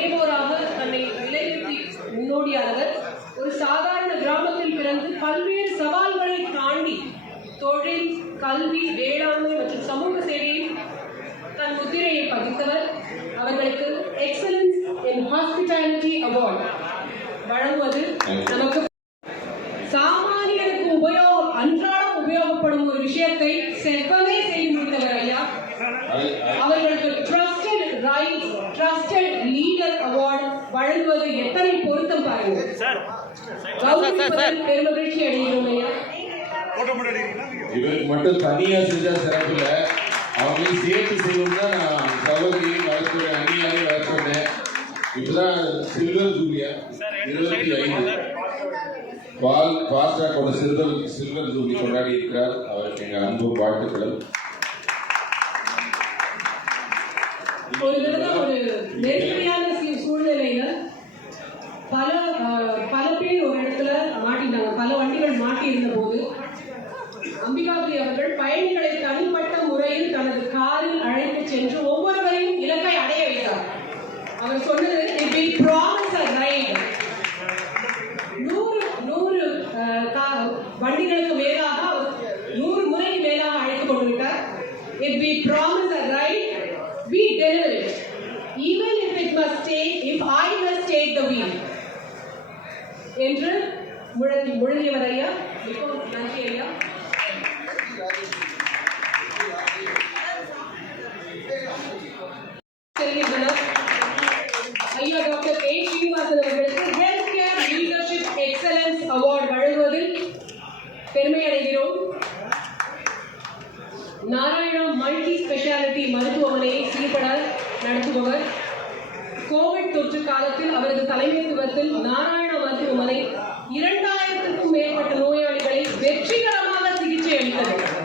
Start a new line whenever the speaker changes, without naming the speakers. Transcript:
comemora வழங்குவது எத்தனை பொருத்தம் பாருங்க. பெருமகிழ்ச்சி அடைகிறோம் ஐயா.
இவருக்கு மட்டும் தனியா செஞ்சா சிறப்பு இல்ல. அவங்களையும் சேர்த்து செய்யணும்னா நான் சகோதரியை வளர்த்துறேன் அந்நியாரையும் வளர்த்துறேன். இப்பதான் சில்வர் ஜூலியா இருபத்தி ஐந்து. பால் பாஸ்டாக்கோட சில்வர் சில்வர் ஜூலி கொண்டாடி இருக்கிறார். அவருக்கு எங்க அன்பு வாழ்த்துக்கள்.
ஒரு தடவை ஒரு வண்டிகளுக்கு மேலாக அவர் நூறு முறைக்கு மேலாக அழைத்து கொண்டு விட்டார் if we promise a ride we deliver it even if it must take if I must take the wheel என்று முழங்கி முழங்கியவர் ஐயா மிகவும் நன்றி ஐயா நாராயணா மல்டி ஸ்பெஷாலிட்டி மருத்துவமனையை சீர்பட நடத்துபவர். கோவிட் தொற்று காலத்தில் அவரது தலைமைத்துவத்தில் நாராயண மருத்துவமனை இரண்டாயிரத்திற்கும் மேற்பட்ட நோயாளிகளை வெற்றிகரமாக சிகிச்சை அளித்தது.